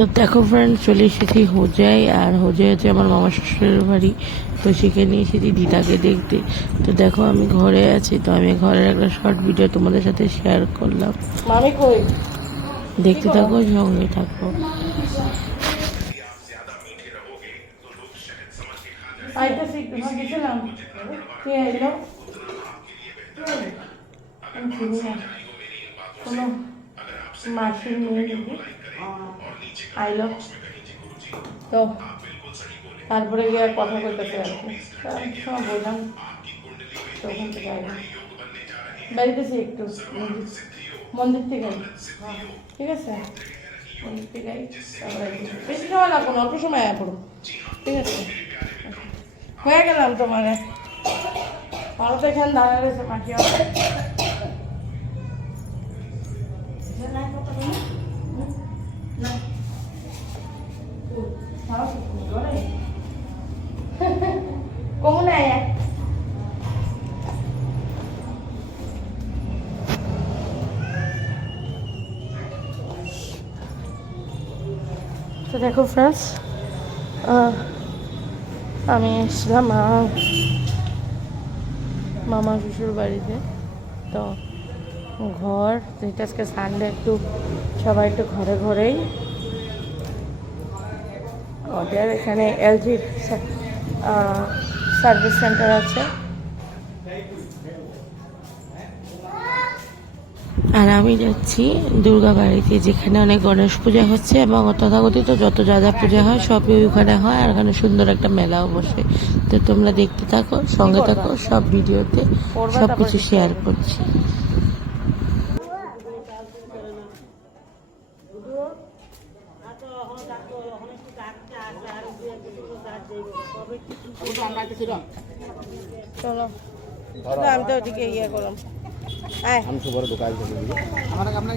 তো দেখো ফ্রেন্ড, চলে এসেছি হোজাই। আর হোজাই হচ্ছে আমার মামা শ্বশুরের বাড়ি। তো সেখানে এসেছি দিদাকে দেখতে। তো দেখো আমি ঘরে আছি, তো আমি ঘরের একটা শর্ট ভিডিও তোমাদের সাথে শেয়ার করলাম। মামি কই, দেখতে থাকো, সঙ্গে থাকো। মাসির মেয়ে আইলো, তো তারপরে গিয়ে কথা বলতেছে আর কি। সময় বললাম তো ওখান থেকে আইলো, বাড়িতেছি একটু মন্দির থেকে আই। ঠিক আছে, মন্দির থেকে আই, তারপরে বেশি সময় লাগবো না, অল্প সময় আয়া পড়ো। ঠিক আছে, হয়ে গেলাম তোমার। ভালো তো এখানে দাঁড়িয়ে রয়েছে মাসি। ¿Cómo una es? তো দেখো ফ্রেন্ডস, আমি এসেছিলাম মামা শ্বশুর বাড়িতে। তো ঘর যেটা আজকে সানডে, একটু সবাই একটু ঘরে ঘরেই। ওদের এখানে এলজির সার্ভিস সেন্টার আছে। আর আমি যাচ্ছি দুর্গা বাড়িতে, যেখানে অনেক গণেশ পূজা হচ্ছে এবং তথাকথিত যত যা যা পূজা হয় সবই ওইখানে হয়। আর ওখানে সুন্দর একটা মেলাও বসে। তো তোমরা দেখতে থাকো, সঙ্গে থাকো, সব ভিডিওতে সব কিছু শেয়ার করছি। চলো, আমি তো ওদিকে ইয়ে করলাম।